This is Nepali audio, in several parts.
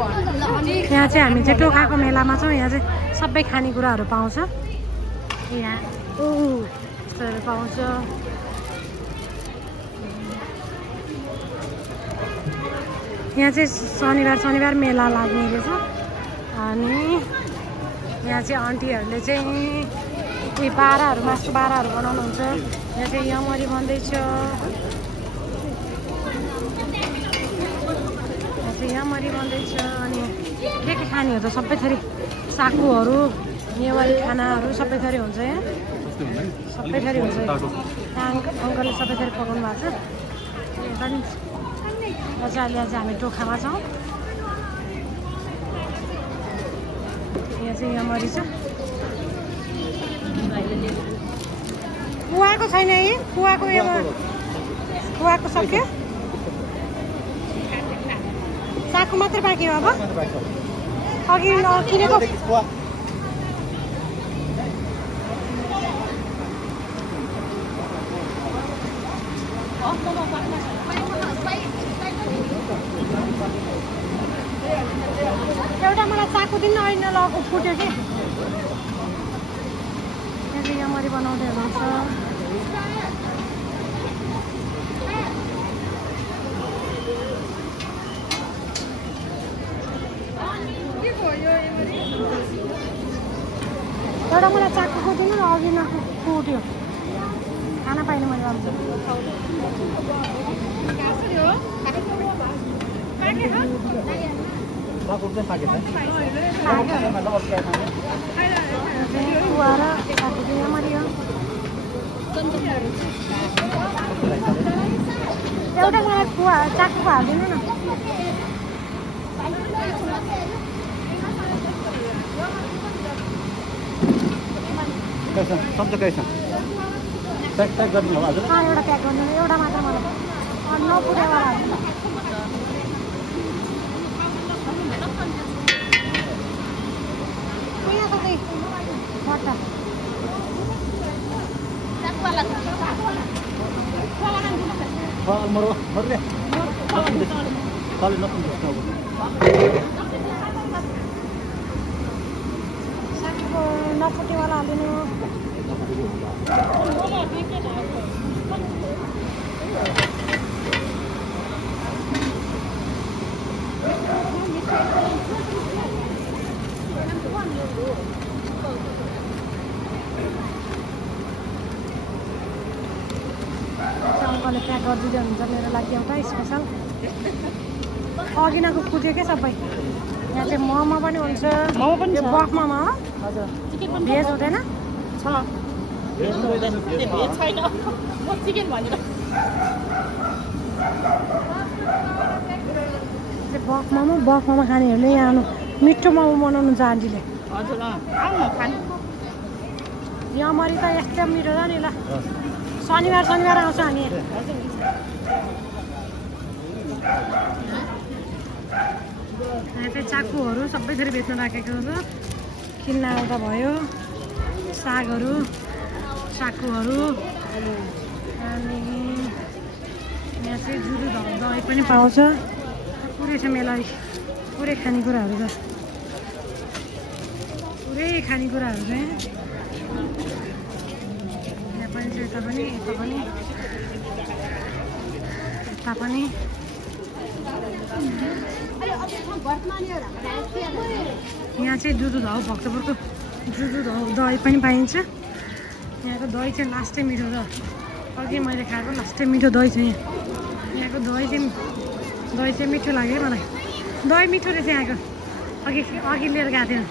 यहाँ चाहिँ हामी चाहिँ टोखाको मेलामा छौँ। यहाँ चाहिँ सबै खानेकुराहरू पाउँछ। यहाँ यस्तोहरू पाउँछ। यहाँ चाहिँ शनिबार मेला लाग्ने रहेछ। अनि यहाँ चाहिँ आन्टीहरूले चाहिँ उयो बाराहरू मासु बाराहरू बनाउनुहुन्छ। यहाँ चाहिँ यमरी बन्दैछ। यमरी बन्दैछ। अनि के खानेहरू त सबै थरी साकुहरू नेवारी खानाहरू सबै थरी हुन्छ। यहाँ सबै थरी हुन्छ। अङ्कलले सबै थरी पकाउनु भएको छ। यता नि अहिले चाहिँ हामी टोखामा छौँ। यहाँ चाहिँ यमरी छ। कुवाको छैन है? कुवाको कुवाको सक्यो। साकु मात्र बाँकी हो अब। अघि किनेको एउटा मलाई चाकु दिन अहिले लगेको फुट्यो कि। यहाँ चाहिँ यमरी बनाउँदै हुनुहुन्छ। एउटा मलाई चाकुको दिनु न, अघि फुट्यो। खाना पाइनँ मैले भन्छ। एउटा मलाई चाकुको हालिदिनु न। सब्जी कैसा पैक गर्नु हो हजुर? एउटा प्याक गर्नु, एउटा मात्र मलाई नपुगेवाला। नफुटेवाला हालिदिनु। अङ्कलले प्याक गरिदिँदै हुन्छ मेरो लागि एउटा स्पेसल। अघिनाको कुद्यो क्या सबै। यहाँ चाहिँ मोमो पनि हुन्छ। मोमो पनि छ। बफ मोमो हो? हजुर। भेज हुँदैन? छ। भेज छैन। म चिकन भनेर। बफ मोमो खानेहरूले यहाँ आउनु। मिठो मोमो बनाउनुहुन्छ आन्टीले। हजुर आउनु खानु। यमरी त यस्तो मिठो छ नि। ल शनिबार आउँछ हामी। यहाँ चाहिँ चाकुहरू सबै थरी बेच्न राखेको छ। किन्न आउँदा भयो। सागहरू चाकुहरू। अनि यहाँ चाहिँ जुदु दही पनि पाउँछ। पुरै छ मेला। पुरै खानेकुराहरू छ। पुरै खानेकुराहरू छ। यहाँ पनि छ। यता पनि यहाँ चाहिँ दुधु धाउ भक्तपुरको दुधु धाउ दही पनि पाइन्छ। यहाँको दही चाहिँ लास्टै मिठो छ। अघि मैले खाएको लास्टै मिठो दही छ। यहाँको दही चाहिँ मिठो लाग्यो मलाई। दही मिठो रहेछ यहाँको। अघि लिएर गएको थियो।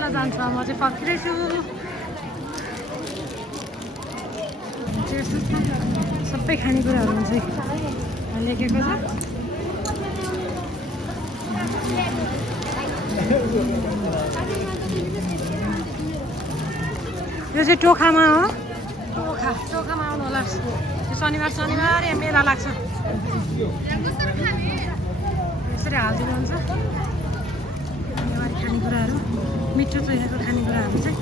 ल जान्छ। म चाहिँ फर्किँदैछु। सबै खानेकुराहरू हुन्छ लेखेको छ। यो चाहिँ टोखामा हो। टोखामा आउनु होला। शनिबार यहाँ मेला लाग्छ। यसरी हालिदिनुहुन्छ। नेवारी खानेकुराहरू मिठो छ। यहाँको खानेकुराहरू चाहिँ